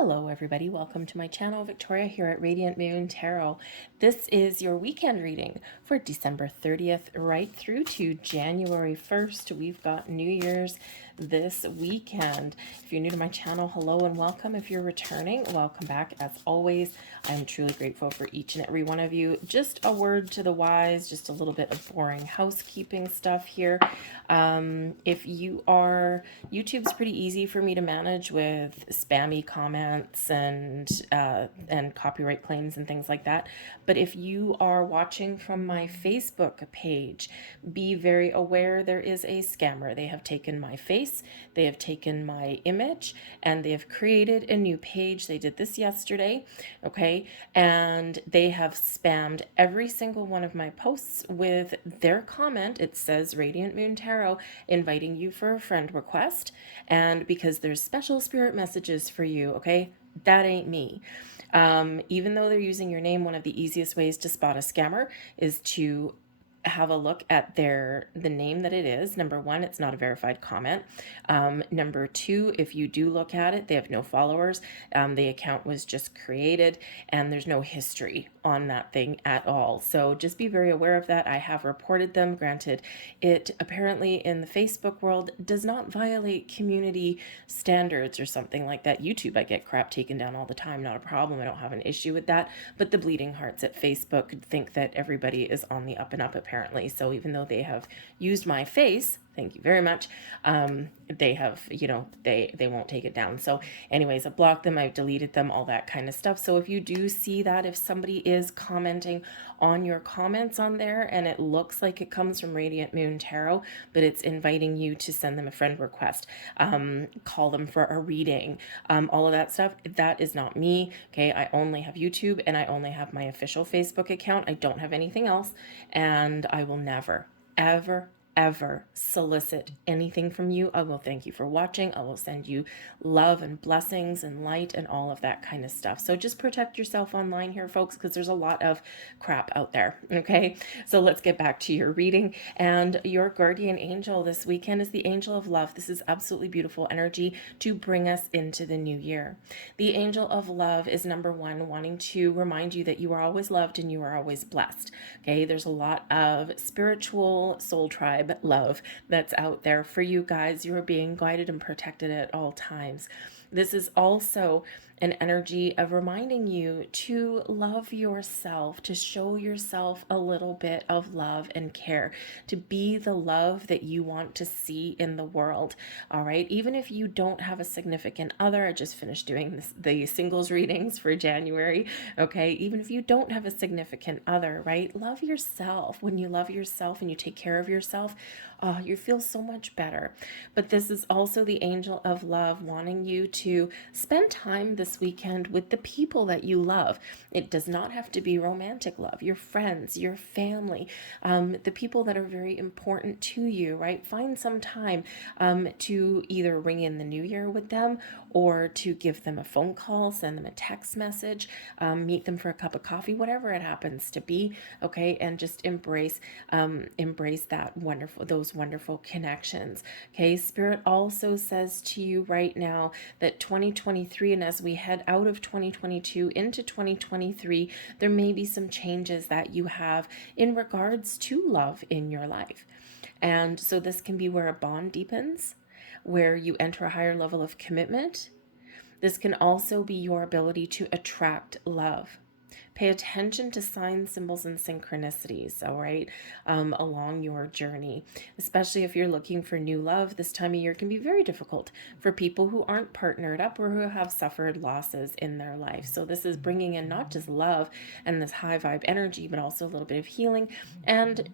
Hello everybody, welcome to my channel. Victoria here at Radiant Moon Tarot. This is your weekend reading for December 30th right through to January 1st. We've got New Year's this weekend. If you're new to my channel, hello and welcome. If you're returning, welcome back. As always, I'm truly grateful for each and every one of you. Just a word to the wise, just a little bit of boring housekeeping stuff here. If you are, YouTube's pretty easy for me to manage with spammy comments and copyright claims and things like that. But if you are watching from my Facebook page, be very aware there is a scammer. They have taken my face, they have taken my image, and they have created a new page. They did this yesterday, okay? And they have spammed every single one of my posts with their comment. It says Radiant Moon Tarot inviting you for a friend request, and because there's special spirit messages for you, okay? That ain't me. Even though they're using your name, one of the easiest ways to spot a scammer is to have a look at the name that it is. Number one, it's not a verified comment. Number two, if you do look at it, they have no followers. The account was just created and there's no history on that thing at all. So just be very aware of that. I have reported them. Granted, it apparently in the Facebook world does not violate community standards or something like that. YouTube, I get crap taken down all the time. Not a problem. I don't have an issue with that. But the bleeding hearts at Facebook think that everybody is on the up and up apparently. So even though they have used my face, thank you very much, they have, they won't take it down. So anyways, I've blocked them, I've deleted them, all that kind of stuff. So if you do see that, if somebody is commenting on your comments on there and it looks like it comes from Radiant Moon Tarot, but it's inviting you to send them a friend request, call them for a reading, all of that stuff, that is not me. Okay, I only have YouTube and I only have my official Facebook account. I don't have anything else, and I will never, ever solicit anything from you. I will thank you for watching. I will send you love and blessings and light and all of that kind of stuff. So just protect yourself online here, folks, because there's a lot of crap out there. Okay, so let's get back to your reading. And your guardian angel this weekend is the angel of love. This is absolutely beautiful energy to bring us into the new year. The angel of love is number one, wanting to remind you that you are always loved and you are always blessed. Okay, there's a lot of spiritual soul tribe love that's out there for you guys. You are being guided and protected at all times. This is also an energy of reminding you to love yourself, to show yourself a little bit of love and care, to be the love that you want to see in the world. All right, even if you don't have a significant other, I just finished doing the singles readings for January. Okay, even if you don't have a significant other, right, love yourself. When you love yourself and you take care of yourself, you feel so much better. But this is also the angel of love wanting you to spend time this weekend with the people that you love. It does not have to be romantic love. Your friends, your family, the people that are very important to you, right? Find some time to either ring in the new year with them or to give them a phone call, send them a text message, meet them for a cup of coffee, whatever it happens to be, okay? And just embrace that those wonderful connections. Okay, Spirit also says to you right now that 2023, and as we head out of 2022 into 2023, there may be some changes that you have in regards to love in your life. And so this can be where a bond deepens, where you enter a higher level of commitment. This can also be your ability to attract love. Pay attention to signs, symbols, and synchronicities, all right, along your journey. Especially if you're looking for new love, this time of year can be very difficult for people who aren't partnered up or who have suffered losses in their life. So this is bringing in not just love and this high vibe energy, but also a little bit of healing and,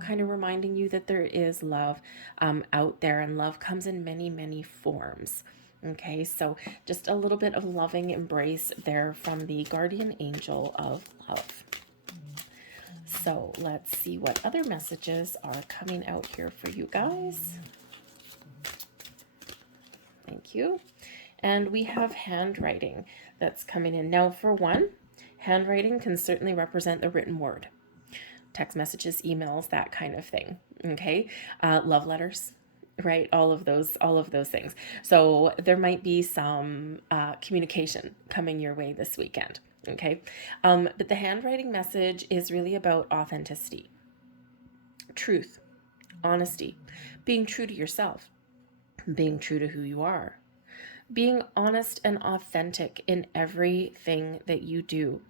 kind of reminding you that there is love out there, and love comes in many, many forms. Okay, so just a little bit of loving embrace there from the guardian angel of love. So let's see what other messages are coming out here for you guys. Thank you. And we have handwriting that's coming in. Now, for one, handwriting can certainly represent the written word. Text messages, emails, that kind of thing. Okay, love letters. right? All of those things. So there might be some communication coming your way this weekend. Okay. But the handwriting message is really about authenticity, truth, honesty, being true to yourself, being true to who you are, being honest and authentic in everything that you do.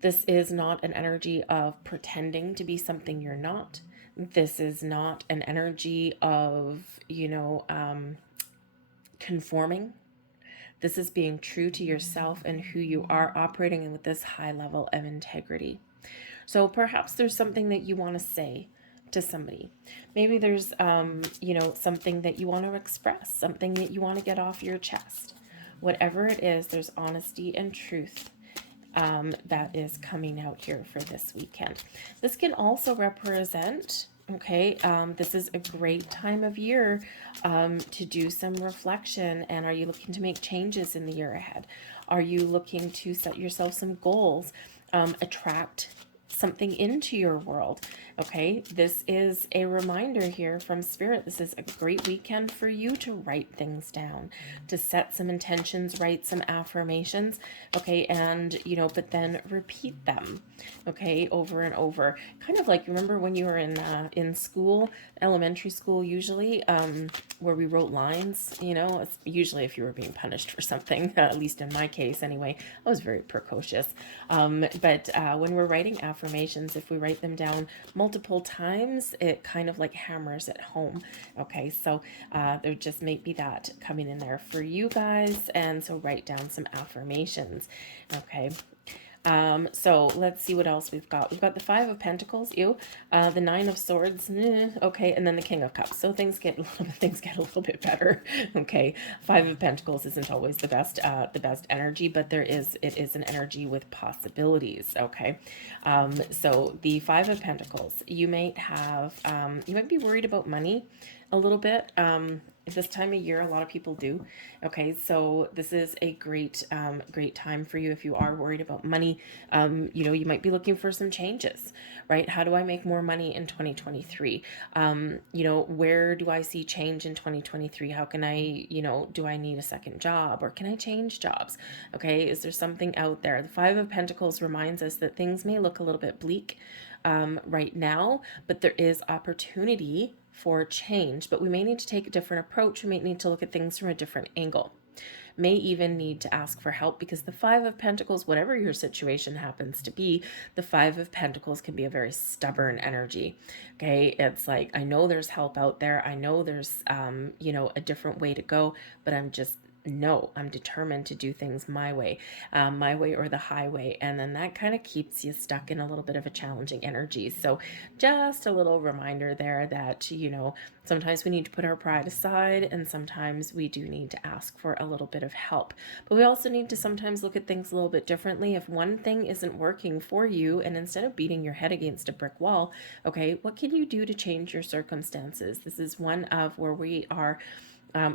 This is not an energy of pretending to be something you're not. This is not an energy of, conforming. This is being true to yourself and who you are, operating with this high level of integrity. So perhaps there's something that you want to say to somebody. Maybe there's, something that you want to express, something that you want to get off your chest. Whatever it is, there's honesty and truth that is coming out here for this weekend. This can also represent, this is a great time of year to do some reflection. And are you looking to make changes in the year ahead? Are you looking to set yourself some goals, attract something into your world? Okay, this is a reminder here from Spirit. This is a great weekend for you to write things down, to set some intentions, write some affirmations, okay, and but then repeat them, okay, over and over. Kind of like, remember when you were in school, elementary school, usually, where we wrote lines, it's usually if you were being punished for something, at least in my case anyway. I was very precocious. But when we're writing affirmations, if we write them down multiple times, it kind of like hammers it home. Okay, so there just may be that coming in there for you guys. And so write down some affirmations. Okay. So let's see what else we've got. We've got the Five of Pentacles, the Nine of Swords, okay, and then the King of Cups. So things get a little bit better. Okay, Five of Pentacles isn't always the best energy, but it is an energy with possibilities. Okay, so the Five of Pentacles, you might be worried about money a little bit. This time of year, a lot of people do. Okay, so this is a great time for you if you are worried about money. You might be looking for some changes, right? How do I make more money in 2023? Where do I see change in 2023? How can I, do I need a second job, or can I change jobs? Okay, is there something out there? The Five of Pentacles reminds us that things may look a little bit bleak right now, but there is opportunity for change. But we may need to take a different approach. We may need to look at things from a different angle. May even need to ask for help, because the Five of Pentacles, whatever your situation happens to be, the Five of Pentacles can be a very stubborn energy. Okay, it's like, I know there's help out there. I know there's, a different way to go, but I'm determined to do things my way or the highway. And then that kind of keeps you stuck in a little bit of a challenging energy. So just a little reminder there that, sometimes we need to put our pride aside, and sometimes we do need to ask for a little bit of help. But we also need to sometimes look at things a little bit differently. If one thing isn't working for you, and instead of beating your head against a brick wall, okay, what can you do to change your circumstances? This is one of where we are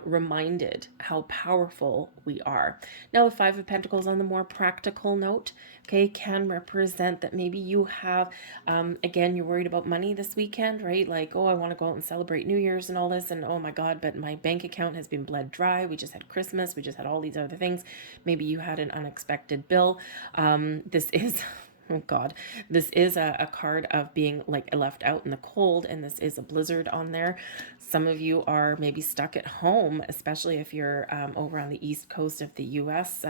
reminded how powerful we are. Now, the Five of Pentacles on the more practical note, okay, can represent that maybe you have, again, you're worried about money this weekend, right? Like, oh, I want to go out and celebrate New Year's and all this, and oh my God, but my bank account has been bled dry. We just had Christmas. We just had all these other things. Maybe you had an unexpected bill. This is... Oh God, this is a card of being like left out in the cold, and this is a blizzard on there. Some of you are maybe stuck at home, especially if you're over on the east coast of the U.S.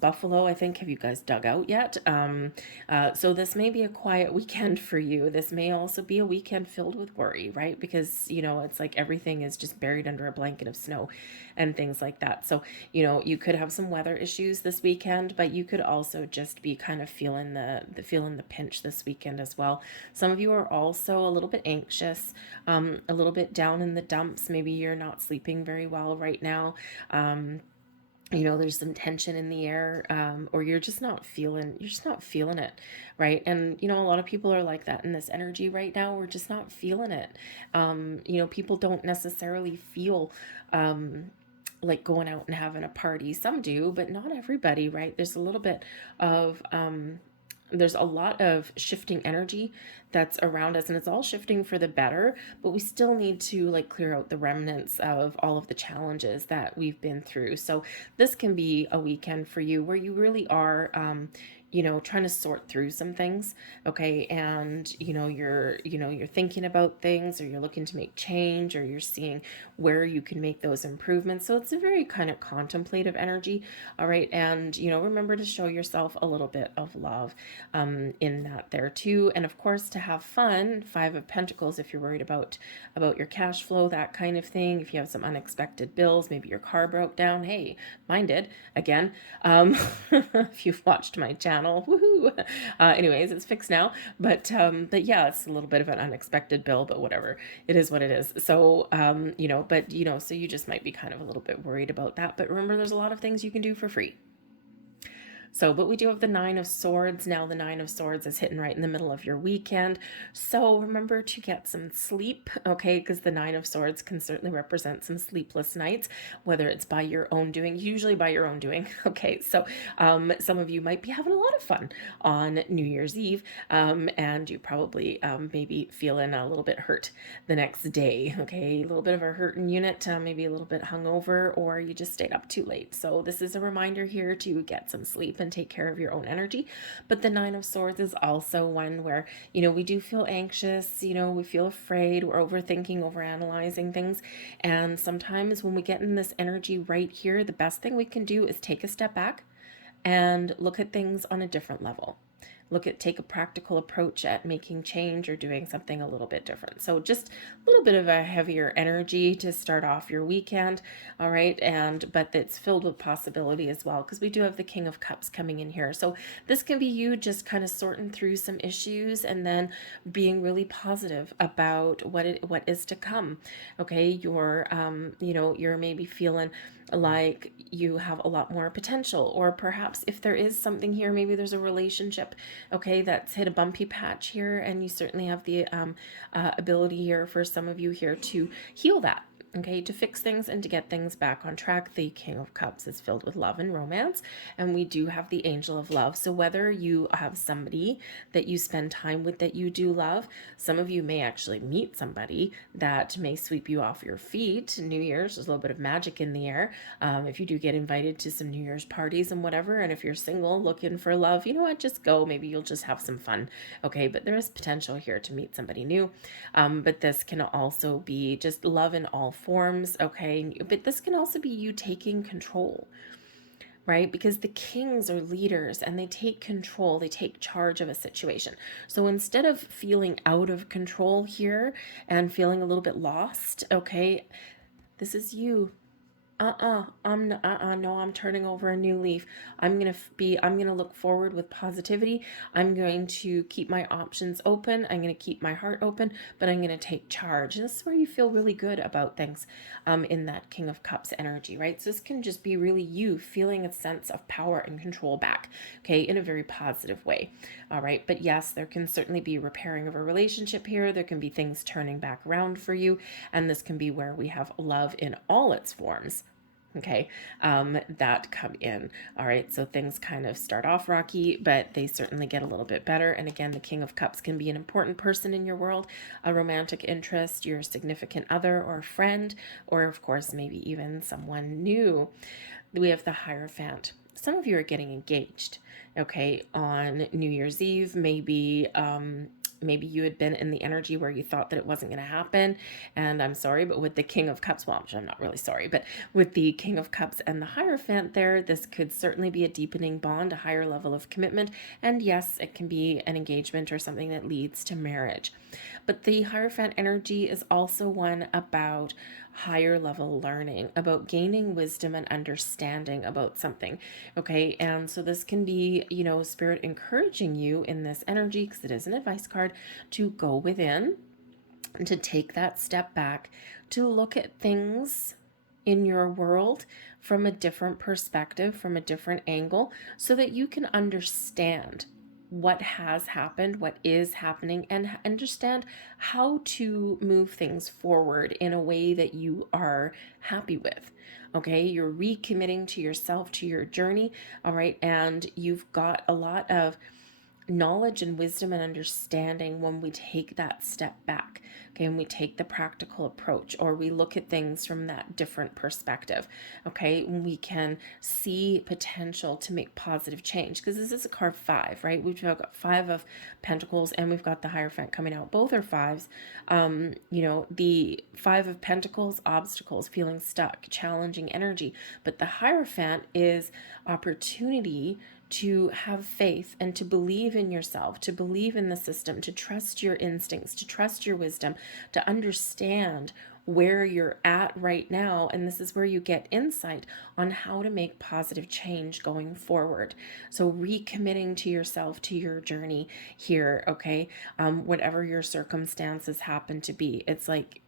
Buffalo, I think. Have you guys dug out yet? So this may be a quiet weekend for you. This may also be a weekend filled with worry, right? Because, it's like everything is just buried under a blanket of snow and things like that. So, you could have some weather issues this weekend, but you could also just be kind of feeling the pinch this weekend as well. Some of you are also a little bit anxious, a little bit down in the dumps. Maybe you're not sleeping very well right now. There's some tension in the air, or you're just not feeling it, right? And, a lot of people are like that in this energy right now. We're just not feeling it. People don't necessarily feel, like going out and having a party. Some do, but not everybody, right? There's a little bit of, there's a lot of shifting energy that's around us, and it's all shifting for the better, but we still need to like clear out the remnants of all of the challenges that we've been through. So this can be a weekend for you where you really are trying to sort through some things, okay? And you're thinking about things, or you're looking to make change, or you're seeing where you can make those improvements. So it's a very kind of contemplative energy, all right? And remember to show yourself a little bit of love in that there too. And of course, to have fun, Five of Pentacles, if you're worried about your cash flow, that kind of thing. If you have some unexpected bills, maybe your car broke down. Hey, mine did again. If you've watched my channel, woohoo! Anyways, it's fixed now. But yeah, it's a little bit of an unexpected bill, but whatever. It is what it is. So so you just might be kind of a little bit worried about that. But remember, there's a lot of things you can do for free. So, but we do have the Nine of Swords. Now the Nine of Swords is hitting right in the middle of your weekend. So remember to get some sleep, okay? Because the Nine of Swords can certainly represent some sleepless nights, whether it's by your own doing, usually by your own doing, okay? So some of you might be having a lot of fun on New Year's Eve, and you probably maybe feeling a little bit hurt the next day, okay? A little bit of a hurting unit, maybe a little bit hungover, or you just stayed up too late. So this is a reminder here to get some sleep and take care of your own energy. But the Nine of Swords is also one where, we do feel anxious, we feel afraid, we're overthinking, overanalyzing things. And sometimes when we get in this energy right here, the best thing we can do is take a step back and look at things on a different level. Take a practical approach at making change or doing something a little bit different. So just a little bit of a heavier energy to start off your weekend, all right? But it's filled with possibility as well, because we do have the King of Cups coming in here. So this can be you just kind of sorting through some issues and then being really positive about what is to come. Okay, you're maybe feeling like you have a lot more potential, or perhaps if there is something here, maybe there's a relationship, okay, that's hit a bumpy patch here, and you certainly have the ability here for some of you here to heal that. Okay, to fix things and to get things back on track. The King of Cups is filled with love and romance, and we do have the Angel of Love. So whether you have somebody that you spend time with that you do love, some of you may actually meet somebody that may sweep you off your feet. New Year's, there's a little bit of magic in the air. If you do get invited to some New Year's parties and whatever, and if you're single looking for love, you know what, just go. Maybe you'll just have some fun. Okay, but there is potential here to meet somebody new. But this can also be just love in all forms, okay? But this can also be you taking control, right? Because the kings are leaders and they take control, they take charge of a situation. So instead of feeling out of control here and feeling a little bit lost, okay, this is you. No, I'm turning over a new leaf. I'm going to look forward with positivity. I'm going to keep my options open. I'm going to keep my heart open, but I'm going to take charge. And this is where you feel really good about things, in that King of Cups energy, right? So this can just be really you feeling a sense of power and control back, okay, in a very positive way. All right. But yes, there can certainly be repairing of a relationship here. There can be things turning back around for you. And this can be where we have love in all its forms, okay, that come in. All right, so things kind of start off rocky, but they certainly get a little bit better. And again, the King of Cups can be an important person in your world, a romantic interest, your significant other or friend, or of course, maybe even someone new. We have the Hierophant. Some of you are getting engaged, okay, on New Year's Eve. Maybe you had been in the energy where you thought that it wasn't going to happen. And I'm sorry, but with the King of Cups, well, I'm not really sorry, but with the King of Cups and the Hierophant there, this could certainly be a deepening bond, a higher level of commitment. And yes, it can be an engagement or something that leads to marriage. But the Hierophant energy is also one about higher level learning, about gaining wisdom and understanding about something, okay? And so this can be, Spirit encouraging you in this energy, because it is an advice card, to go within and to take that step back, to look at things in your world from a different perspective, from a different angle, so that you can understand what has happened, what is happening, and understand how to move things forward in a way that you are happy with. Okay, you're recommitting to yourself, to your journey, all right, and you've got a lot of knowledge and wisdom and understanding when we take that step back, okay, and we take the practical approach, or we look at things from that different perspective, okay, we can see potential to make positive change, because this is a card 5, right? We've got 5 of Pentacles, and we've got the Hierophant coming out. Both are 5s. The 5 of Pentacles, obstacles, feeling stuck, challenging energy, but the Hierophant is opportunity to have faith and to believe in yourself, to believe in the system, to trust your instincts, to trust your wisdom, to understand where you're at right now. And this is where you get insight on how to make positive change going forward. So recommitting to yourself, to your journey here, okay? Whatever your circumstances happen to be, it's like,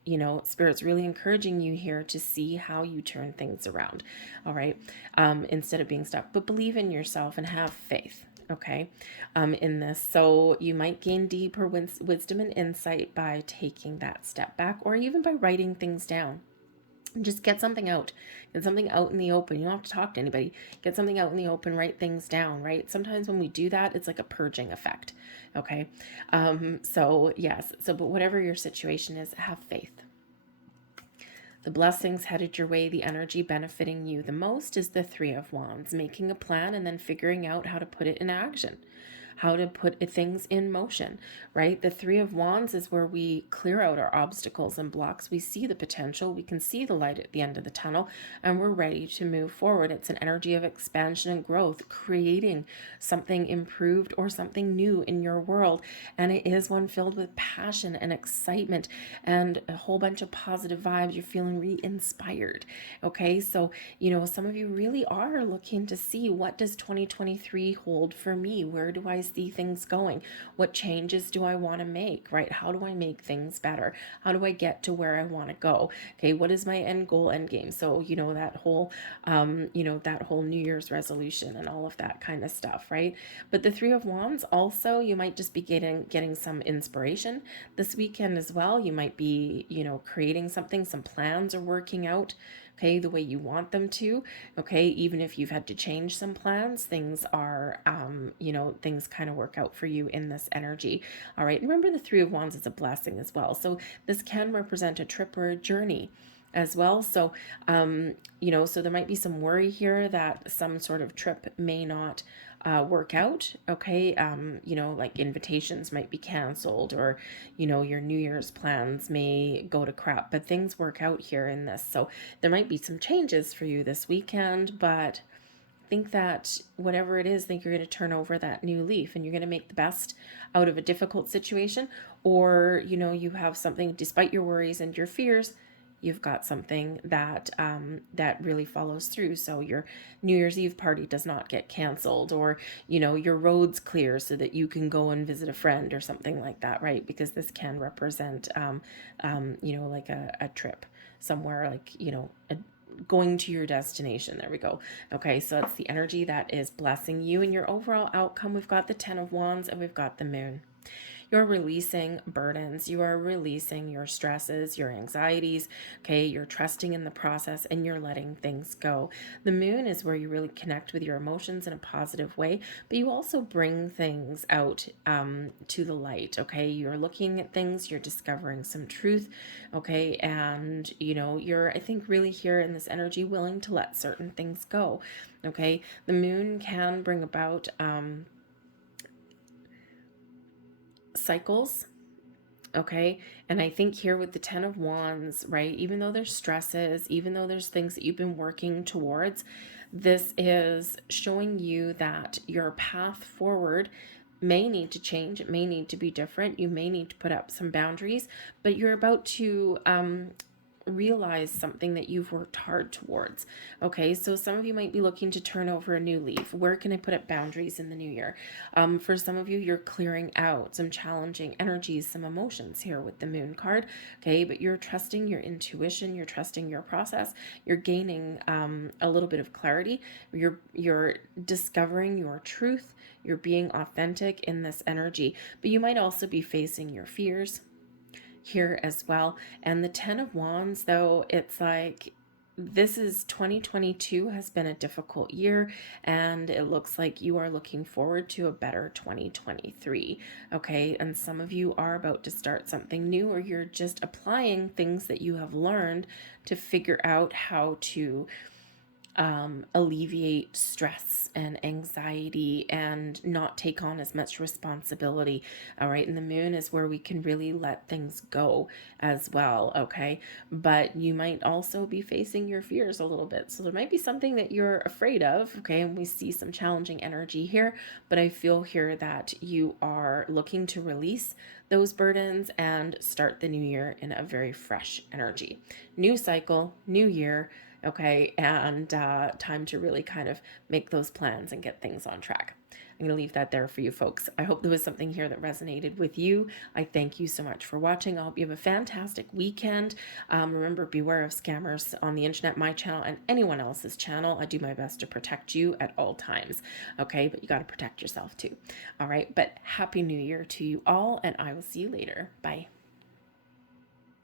Spirit's really encouraging you here to see how you turn things around, all right? Instead of being stuck, but believe in yourself and have faith, okay, in this. So you might gain deeper wisdom and insight by taking that step back, or even by writing things down. Just get something out. Get something out in the open. You don't have to talk to anybody. Get something out in the open. Write things down, right? Sometimes when we do that, it's like a purging effect, okay? So yes. But whatever your situation is, have faith. The blessings headed your way, the energy benefiting you the most is the 3 of Wands, making a plan and then figuring out how to put it in action, how to put things in motion, right? The 3 of Wands is where we clear out our obstacles and blocks. We see the potential, we can see the light at the end of the tunnel, and we're ready to move forward. It's an energy of expansion and growth, creating something improved or something new in your world. And it is one filled with passion and excitement and a whole bunch of positive vibes. You're feeling re-inspired, okay? So, some of you really are looking to see, what does 2023 hold for me? Where do I see things going? What changes do I want to make, right? How do I make things better? How do I get to where I want to go? Okay, what is my end goal, end game? So, that whole New Year's resolution and all of that kind of stuff, right? But the 3 of Wands also, you might just be getting some inspiration this weekend as well. You might be, creating something, some plans are working out, okay, the way you want them to, okay, even if you've had to change some plans, things are, things kind of work out for you in this energy, all right? And remember, the 3 of Wands is a blessing as well, so this can represent a trip or a journey as well. So, so there might be some worry here that some sort of trip may not work out, okay? Like invitations might be canceled, or, your New Year's plans may go to crap, but things work out here in this. So there might be some changes for you this weekend, but think that whatever it is, think you're going to turn over that new leaf and you're going to make the best out of a difficult situation, or, you have something, despite your worries and your fears, you've got something that that really follows through. So your New Year's Eve party does not get canceled, or your road's clear so that you can go and visit a friend or something like that, right? Because this can represent like a trip somewhere, like going to your destination. There we go. Okay, so it's the energy that is blessing you in your overall outcome. We've got the 10 of Wands and we've got the Moon. You're releasing burdens. You are releasing your stresses, your anxieties, okay? You're trusting in the process and you're letting things go. The Moon is where you really connect with your emotions in a positive way, but you also bring things out to the light, okay? You're looking at things, you're discovering some truth, okay? And, you're, I think, really here in this energy willing to let certain things go, okay? The Moon can bring about cycles, okay? And I think here with the 10 of Wands, right, even though there's stresses, even though there's things that you've been working towards, this is showing you that your path forward may need to change. It may need to be different. You may need to put up some boundaries, but you're about to realize something that you've worked hard towards, okay? So some of you might be looking to turn over a new leaf. Where can I put up boundaries in the new year? For some of you, you're clearing out some challenging energies, some emotions here with the Moon card, okay? But you're trusting your intuition, you're trusting your process, you're gaining a little bit of clarity, you're discovering your truth, you're being authentic in this energy. But you might also be facing your fears here as well. And the 10 of Wands, though, it's like this is 2022 has been a difficult year, and it looks like you are looking forward to a better 2023. Okay, and some of you are about to start something new, or you're just applying things that you have learned to figure out how to alleviate stress and anxiety and not take on as much responsibility. All right. And the moon is where we can really let things go as well. Okay. But you might also be facing your fears a little bit. So there might be something that you're afraid of. Okay. And we see some challenging energy here, but I feel here that you are looking to release those burdens and start the new year in a very fresh energy. New cycle, new year. Okay, and time to really kind of make those plans and get things on track. I'm going to leave that there for you folks. I hope there was something here that resonated with you. I thank you so much for watching. I hope you have a fantastic weekend. Remember, beware of scammers on the internet, my channel, and anyone else's channel. I do my best to protect you at all times. Okay, but you got to protect yourself too. All right, but Happy New Year to you all, and I will see you later. Bye.